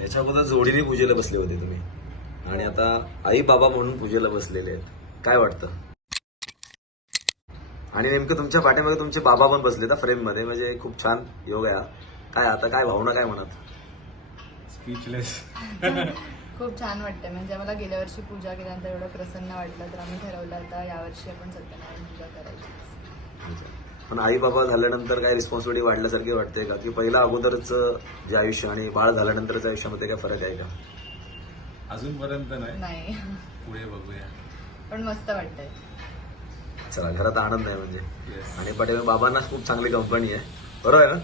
याच्या अगोदर जोडीने पूजेला बसले होते तुम्ही आणि आता आई बाबा म्हणून पूजेला बसलेले आहेत, काय वाटतं? आणि नेमकं तुमच्या पाठीमागे तुमचे बाबा पण बसले फ्रेम मध्ये, म्हणजे खूप छान योग आहे. काय आता काय भावना काय म्हणत? स्पीचलेस. खूप छान वाटतंय. म्हणजे मला गेल्या वर्षी पूजा केल्यानंतर एवढं प्रसन्न वाटलं, तर आम्ही ठरवलं आता यावर्षी आपण सत्यनारायण पूजा करायची. पण आई बाबा झाल्यानंतर काय रिस्पॉन्सिबिलिटी वाढल्यासारखी वाटते का, की पहिला अगोदरच जे आयुष्य आणि बाळ झाल्यानंतरच्या आयुष्यामध्ये काय फरक आहे का? अजूनपर्यंत नाही, पुढे बघूया. पण मस्त वाटतंय. चला, घरात आनंद आहे म्हणजे. Yes. आणि पाटील बाबांना खूप चांगली कंपनी आहे, बरोबर आहे ना?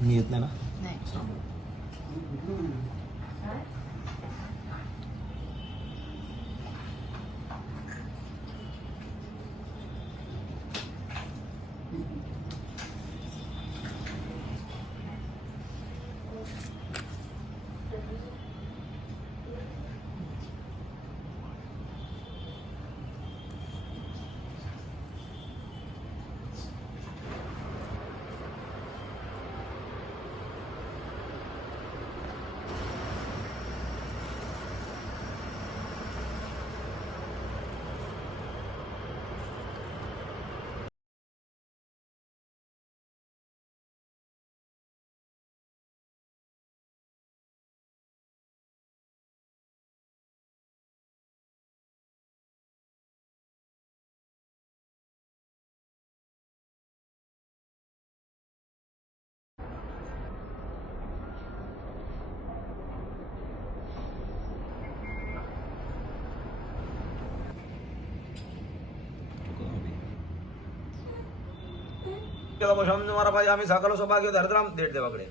मी येत नाही ना. नाही. आम्ही साकालो सौभाग्य धरतराम देठ देवाकडे.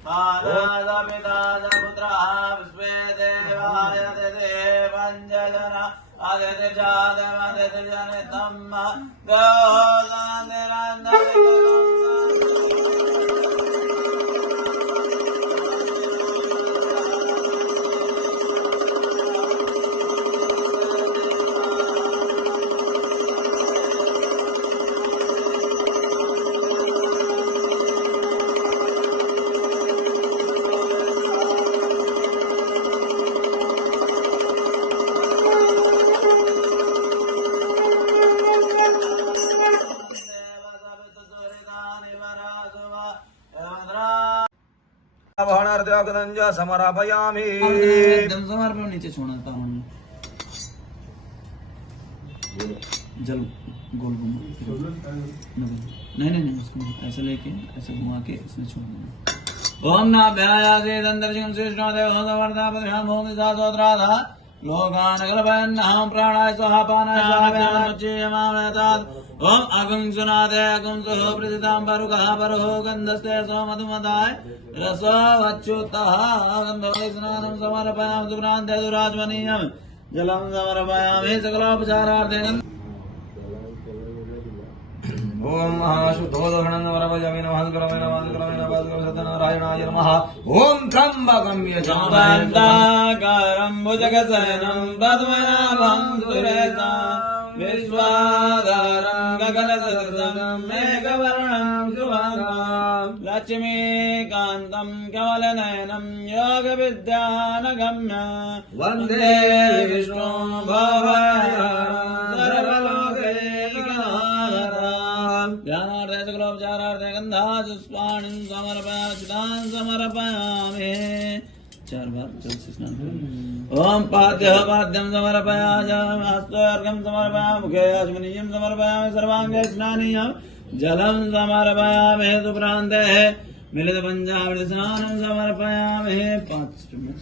समरापयामी समर्पण नीचे छोड़ना था जल गोल घुमा नहीं नहीं नहीं उसको ऐसे लेके ऐसे घुमा के इसमें छोड़ देना. ओम नाभ्यायासे दंतर्जिं श्रेष्ठदेव समर्था पद्भ्याम ओम सासोत्राधा लोकानगलभयन्नहं प्राणाय स्वाहा पानाय स्वाहा ओम अगुं सुनादे अगुं सुहो प्रसितां परुकः परुहो गन्धस्ते सोमधुमदाय रसो वच्युतः गन्धवै स्नानं समर्पयामि दुरान्ते दुराजमनीयं जलं समर्पयामि सकलोपचारार्थे. ओम महाशुद्धोदहनं वरवजामि नमः करमे नमः करमे नमः सत्यनारायणाय नमः. ओम त्र्यंबकं यजामहे भुजगशयनं पद्मनाभं सुरेशं विश्वाधारं गगनसदृशं मेघवर्णं शुभाङ्गं लक्ष्मीकान्तं कमलनयनं योगविद्यानगम्यं वन्दे विष्णुं भवभयहरं सर्वलोकैकनाथं. ध्यानार्थे सकलोपचारार्थं नमस्कारार्थे गन्धाचस्वाणं समर्पयामि चितां समर्पयामि 4 बार जल से स्नान करें। ओम पाद्यं समर्पयामि हस्तोर्घ्यं समर्पयामि मुखे आचमनीयं समर्पयामि सर्वांगे स्नानीयं जलं समर्पयामि हेतुप्रान्ते मिलित पंचामृत स्नानं समर्पयामि 5 चम्मच।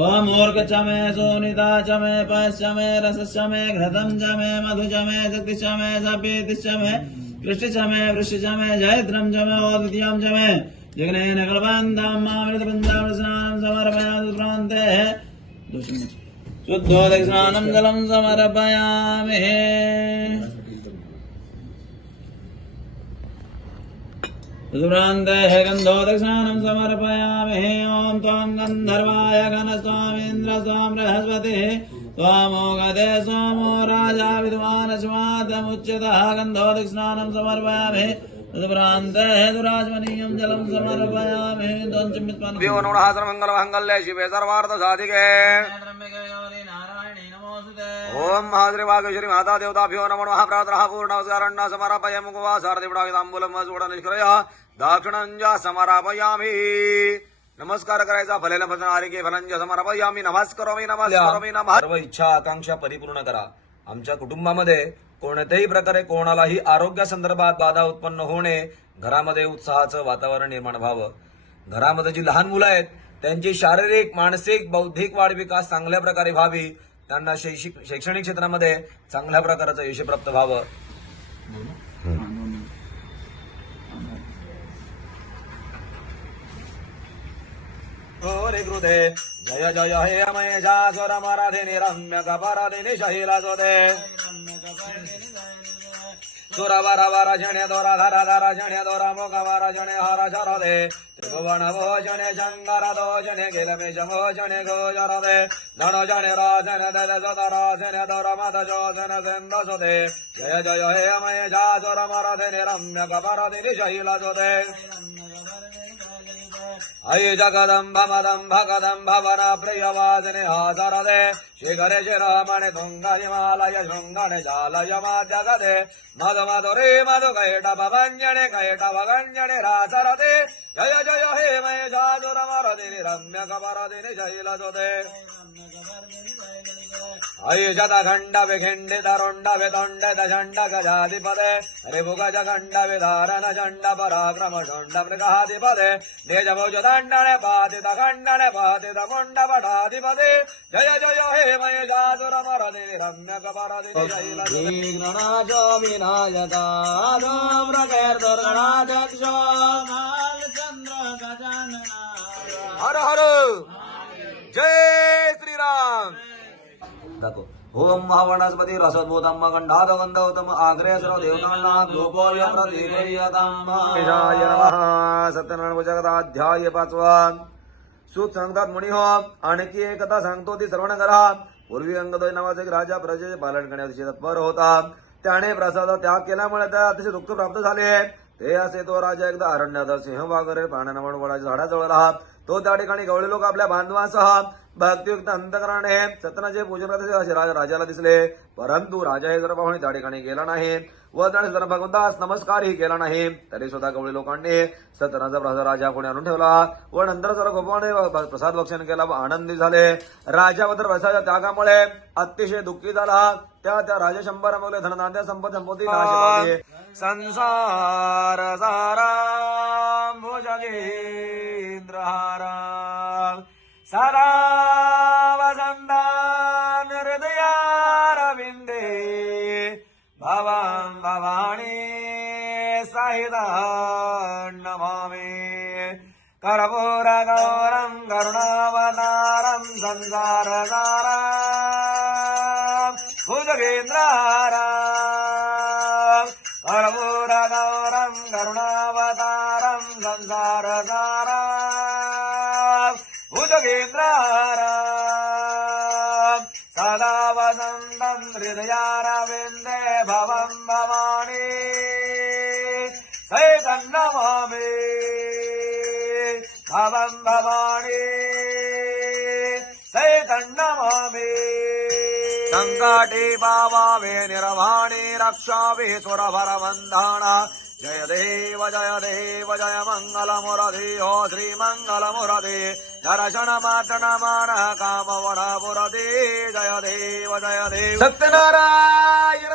ओम ऊर्क चमे सोनिता चमे पश्चमे रसचमे घृतं चमे मधु चमे शक्ति चमे सपीति चमे कृष्ण चमे वृष्टि चमे जयद्रं चमे ओदित्यं चमे जगनेन कल्पन्तां मामृत पंचामृत स्नानं समर्पयामि प्रान्ते 2 चम्मच। शुद्धोदक स्नानं जलं समर्पयामि। सुप्रान्ते गन्धोदक स्नानं समर्पयामि। ओम त्वं गन्धर्वाय घनस्वामीन्द्र स्वां बृहस्पतिः त्वामोगदे सोमो राजा विद्वान् अस्मादमुच्यतः गन्धोदक स्नानं समर्पयामि। सुप्रान्ते दुराजमनीयं जलं समर्पयामि। 2 चम्मच पानी। देव नमः सर्वमङ्गलमाङ्गल्ये शिवे सर्वार्थसाधिके नारायणी नमोस्तुते। ओम महाश्री वागेश्वरी माता देवताभ्यो नमो नमः प्रातः पूर्णवस्कारान् समर्पयामि मुखवासार्थिपडाविताम्बूलं मधुसूडा निष्क्रय दाक्षिणञ्च समर्पयामि। नमस्कार करायचा फलेन फलनारिके फलंच समर्पयामि। नमस्कारोमि नमस्कारोमि नमः। सर्व इच्छा आकांक्षा परिपूर्ण करा। आमच्या कुटुंबामध्ये कोणत्याही प्रकारे कोणालाही आरोग्य संदर्भात बाधा उत्पन्न होणे, घरामध्ये उत्साहाचं वातावरण निर्माण व्हावं, घरामध्ये जी लहान मुलं आहेत त्यांची शारीरिक मानसिक बौद्धिक वाढ विकास चांगल्या प्रकारे व्हावी, त्यांना शैक्षणिक क्षेत्रामध्ये चांगल्या प्रकारचं यश प्राप्त व्हावं। कृते जय जय हे अमय जासुर मराधिनी रम्य कपराधिनी शैला जोदे सुर वर वर जणे दोरा धरा धरा जणे दोरा मुख वर जणे हर जर दे त्रिभुवन भोजने शंकर दोजने गिलमे शमोजने गोजर दे धनो जने राजन दद सद राजन दर मद जोजन सेंद सुदे जय जय हे अमय जासुर मराधिनी रम्य कपराधिनी शैला जोदे अय जगदंब मदंब कदंब वन प्रियवासिने हासरदे शिखरे शिरोमणि तुंगहिमालय शृंगणे जालय माध्यगदे मधु मधुरे मधु कैटभ भञ्जने कैटभ गञ्जने रासरदे जय जय हे मय जासुर मरदिनि रम्य कपरदिनि शैलसुदे अय शतखण्ड विखिण्डित रुण्ड वितुण्डित षण्ड गजाधिपदे रिभुगज खण्ड विधारण चण्ड पराक्रम षण्ड मृगाधिपदे निज भुज दण्डने पातित खण्डने पातित मुण्ड पटाधिपदे जय जय हे मय जासुर मरदिनि रम्य कपरदिनि शैलसुदे विनायका दुर्गणाध्यक्षो चंद्र गजानना हर हर जय श्रीराम। दाखव ओम महावनस्पती रसद्भूतम गंधाद गंधौतम आग्रे सर्व देवतांना गोपोय प्रतिपयतम ईशाय नमः। सत्यनारायण पूजकाध्याय 5 सूत सांगतात मुनी हो आणखी एकता सांगतो ती श्रवण करा। पूर्वी अंगदोय नावाचा एक राजा प्रजेचे पालन करण्यासाठी तत्पर होता। त्याने प्रसाद त्याग केल्यामुळे त्याला अतिशय दुःख प्राप्त झाले। ते असे तो राजा एकदा अरण्यात सिंह वाघरे प्राण्यांना म्हणून वडाच्या झाडाजवळ राहा। तो त्या ठिकाणी गवळी लोक आपल्या बांधवांसह भक्तियुक्त अंतकरणाने सत्यनाचे पूजन करत असे राजाला दिसले। परंतु राजा हे जर पाहुणे त्या ठिकाणी गेला नाही व त्याने जर भगवंतास नमस्कारही केला नाही। तरी स्वतः गवळी लोकांनी सत्यनाचा प्रसाद राजा कोणी आणून ठेवला व नंतर जर गोपाने प्रसाद भक्षण केला व आनंदी झाले। राजाबद्दल प्रसादाच्या त्यागामुळे अतिशय दुःखी झाला। त्या राजा 100 मगले धनधान्य संपत्ती नाश पावले। संसार सारा भुजगेंद्रहारा सदा वसंतान हृदयारविंदे भवां भवानी सहिता नमामि। कर्पूरगौरं करुणावतारं संसारसारं भुजगेन्द्रहारं कर्पूरगौरं करुणावतारं संसारसारं भुजगेन्द्रहारं सदा वसन्तं हृदयारविन्दे भवं भवानी सहितं नमामि। भवं भवानी सहितं नमामि। संकटे पावावे निर्वाणे रक्षावे सुरभरबन्धना जय देव जय मंगल मुरदी हो श्री मंगल मुरदी दर्शन मात्र मान काम वण पुरदी जय देव सत्यनारायण